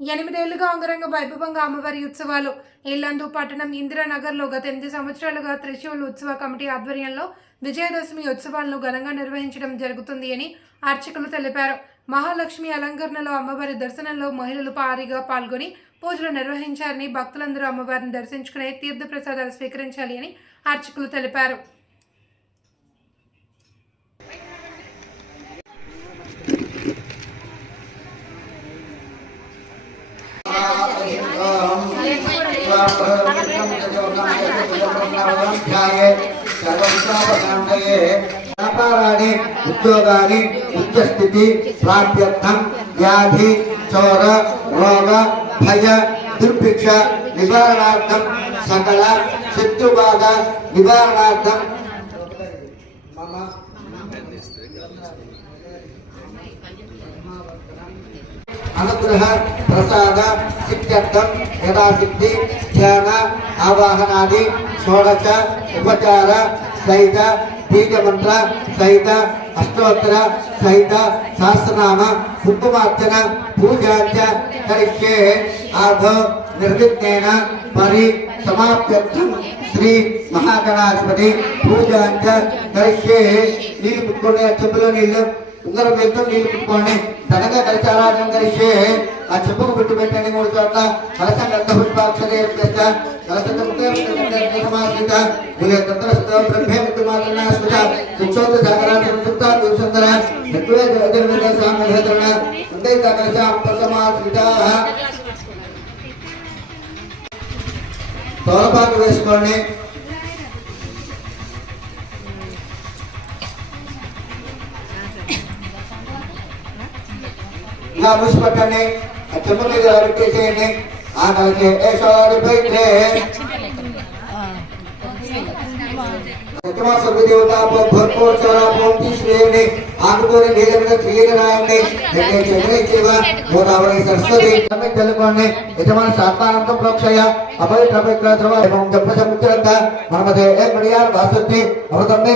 ఎనిమిదేళ్ళుగా అంగరంగ వైభవంగా అమ్మవారి ఉత్సవాలు. ఇల్లందు పట్టణం ఇందిరానగర్లో గత ఎనిమిది సంవత్సరాలుగా త్రిశూల్ ఉత్సవ కమిటీ ఆధ్వర్యంలో విజయదశమి ఉత్సవాలను ఘనంగా నిర్వహించడం జరుగుతుంది అని అర్చకులు తెలిపారు. మహాలక్ష్మి అలంకరణలో అమ్మవారి దర్శనంలో మహిళలు భారీగా పాల్గొని పూజలు నిర్వహించారని భక్తులందరూ అమ్మవారిని దర్శించుకుని తీర్థప్రసాదాలు స్వీకరించాలి అని అర్చకులు తెలిపారు. వ్యాపారాన్ని ఉద్యోగాన్ని ఉచ్చస్థితి ప్రాప్యర్థం వ్యాధి చోర రోగ భయ దుర్భిక్ష నివారణార్థం సకల శత్రుబాధ నివారణార్థం. మమ. అనుగ్రహ ప్రసాద సిద్ధ్యర్థం యథాసిద్ధి ధ్యాన ఆవాహనాది షోడశ ఉపచార సహిత బీజమంత్ర సహిత అష్టోత్తర సహిత సహస్రనామ కుంకుమార్చన పూజాచ కరిష్యే ఆధో నిర్విఘ్నేన పరి సమాప్త్యర్థం శ్రీ మహాగణాధిపతి పూజాంచ కరిష్యే నీళ్ళు పుట్టుకునే చెప్పులో నీళ్ళు ಸುಂದರ ಮೇಲ್ಕೊಂಡು ನೀರು ಬಿಟ್ಕೊಂಡೆ ಸಡಗ ಕಲಿಚಾರಾಜಂಗ ವಿಷಯ ಆ ಚೆಪ್ಪು ಬಿಟ್ಟು ಬೆಟ್ಟನೆ ನೋಡ್ತಾ ಕಲಸಂಗ ಪುಷ್ಪಾಕ್ಷರ ಇರ್ಬೇಕ ಕಲಸಂಗ ಮುಖಮಾರ್ಗಿತ ನಿಮಗೆ ತಂತ್ರಸ್ಥ ಬ್ರಹ್ಮೆ ಮತ್ತು ಮಾತನ್ನ ಸ್ಮೃತ ಸುಕ್ಷೋತ ಸಾಗರ ಸಂಸ್ಕೃತ ಸುಂದರ ಸತ್ವೇ ಜಗಜನ್ಮದ ಸ್ವಾಮಿ ಹೇತರಣ ಸಂದೈತ ಕಲಸ ಪ್ರಸಮಾರ್ಗಿತಾ ತೋರಪಾಕ ವೇಸ್ಕೊಂಡೆ ఇలా మూసిపెట్టండి ఆ చెంబు మీద పెట్టేసేయండి ఆ కలిసి ఏషాడిపై భర్పూర్ నీళ్ళ మీద రాయండి రెండు గోదావరి సరస్వతి. తమిళ యజమాని సాత్మానంతో ప్రోక్షయ. అపవిత్ర మనమదే ఏ మడియార్ వాసుద్ది అవతమ్మే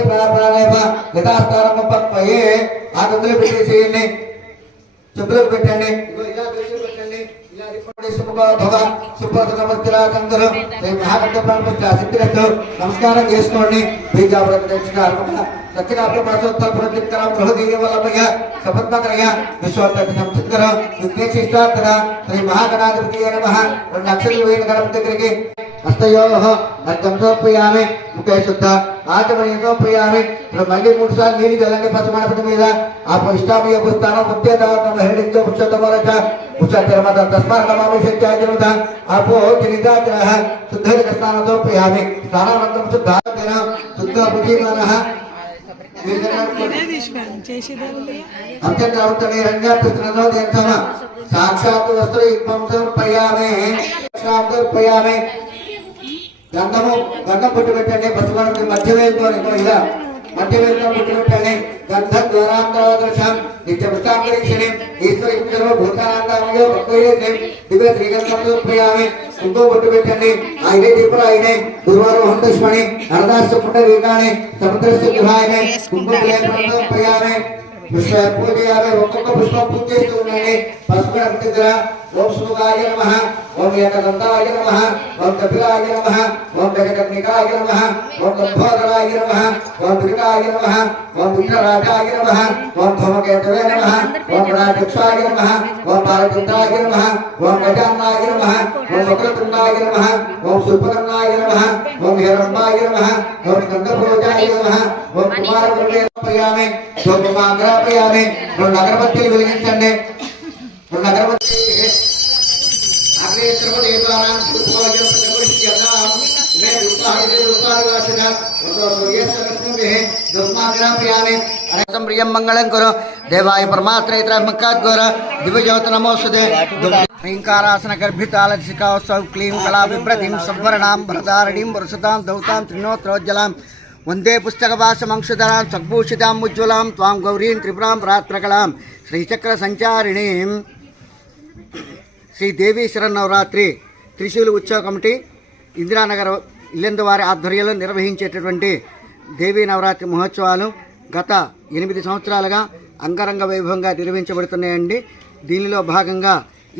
యథాస్థానం పక్వయే ఆకుతులు పెట్టేసేయండి చెప్పులకు పెట్టండి. పెట్టండి. నమస్కారం చేసుకోండి. బీజాపురం శ్రీ మహాగణాధిపతి రెండు అక్షరాలు వేయిన గణపతి దగ్గరికి హస్తయోః అర్థం సమర్పయామి ముఖే శుద్ధ ఆచమని సమర్పయామి ఇప్పుడు మళ్ళీ మూడు సార్లు నీరు జలంగి పచ్చమడపటి మీద ఆ ఇష్టామయ పుస్తానం ముత్యేదావతం హరిడించో పుచ్చతమరచ పుచ్చతిరమత తస్మాత్ నమామి సత్యాజనత ఆపో జనితాచన శుద్ధేన స్నానం సమర్పయామి స్నానానంతరం శుద్ధాదిన శుద్ధ పుజీమానః అత్యంత అవతమే రంగాత్మో దేశమ సాక్షాత్ వస్త్ర యుగ్మం సమర్పయామి సమర్పయామి గంధము గంధం పుట్టి పెట్టండి బతుకు మధ్య వేలుతో ఇలా మధ్య వేలుతో పుట్టి పెట్టండి. గంధ ద్వారాంతరదృశం నిత్య పుష్టాంతరీక్షణి ఈశ్వర ఇంద్ర భూతానందమయో భక్తయే దివ్య శ్రీగంధం ప్రియామి ఇంకో పుట్టి పెట్టండి. ఆయనే దీపులు ఆయనే గురువారం దుష్మణి నరదాస్య పుట్ట వీగానే సముద్రస్య గృహాయనే కుంకుమ సమర్పయామి పుష్ప పూజ ఒక్కొక్క పుష్పం పూజ చేస్తూ ఉండండి. పసుపు గణపతి దగ్గర ఓం సుముఖాయ నమ ఓం ఏకదంతాయ నమ ఓం కపిలాయ నమ ఓం జగకర్ణికాయ నమ ఓం లంబోదరాయ నమ ఓం వికటాయ నమ ఓం విఘ్నరాజాయ నమ ఓం ధూమకేతవే నమ ఓం రాజక్షాయ నమ ఓం బాలచంద్రాయ నమ ఓం గజాన్నాయ నమ ఓం వక్రతుండాయ నమ ఓం సుల్పకర్ణాయ నమ ఓం హిరణ్యాయ నమ ఓం గంగభోజాయ నమ ఓం కుమారపయామి శోభమాగ్రాపయామి రెండు అగరబత్తీలు వెలిగించండి రెండు అగరబత్తి प्रियं मङ्गलं कुरु देवाय परमात्रैत्र मक्काद्गुर दिवज्योत नमोऽस्तुते ह्रीङ्कारासनगर्भितालशिखावत्सव क्लीं कलाविभ्रतिं संवरणां भरतारणीं वर्षतां धौतां त्रिणोत्रोज्ज्वलां वंदे पुस्तकभासमंशुधरां सद्भूषिता उज्ज्वलां त्वां गौरीं त्रिपुरां रात्रकलां श्रीचक्रसञ्चारिणीम् శ్రీ దేవీ శరన్నవరాత్రి త్రిశూలు ఉత్సవ కమిటీ ఇందిరానగర్ ఇల్లెందు వారి ఆధ్వర్యంలో నిర్వహించేటటువంటి దేవీ నవరాత్రి మహోత్సవాలు గత ఎనిమిది సంవత్సరాలుగా అంగరంగ వైభవంగా నిర్వహించబడుతున్నాయండి. దీనిలో భాగంగా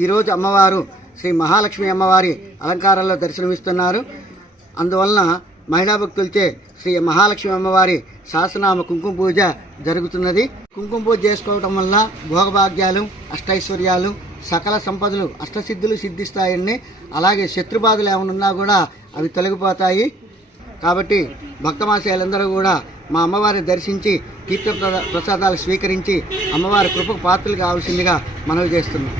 ఈరోజు అమ్మవారు శ్రీ మహాలక్ష్మి అమ్మవారి అలంకారంలో దర్శనమిస్తున్నారు. అందువలన మహిళా భక్తులచే శ్రీ మహాలక్ష్మి అమ్మవారి శాసనామ కుంకుమ పూజ జరుగుతున్నది. కుంకుమ పూజ చేసుకోవటం వల్ల భోగభాగ్యాలు అష్టైశ్వర్యాలు సకల సంపదలు అష్టసిద్ధులు సిద్ధిస్తాయని అలాగే శత్రుబాధలు ఏమైనా ఉన్నా కూడా అవి తొలగిపోతాయి. కాబట్టి భక్తమాశయాలందరూ కూడా మా అమ్మవారిని దర్శించి తీర్థ ప్రసాదాలు స్వీకరించి అమ్మవారి కృపకు పాత్రలు కావాల్సిందిగా మనవి చేస్తున్నాం.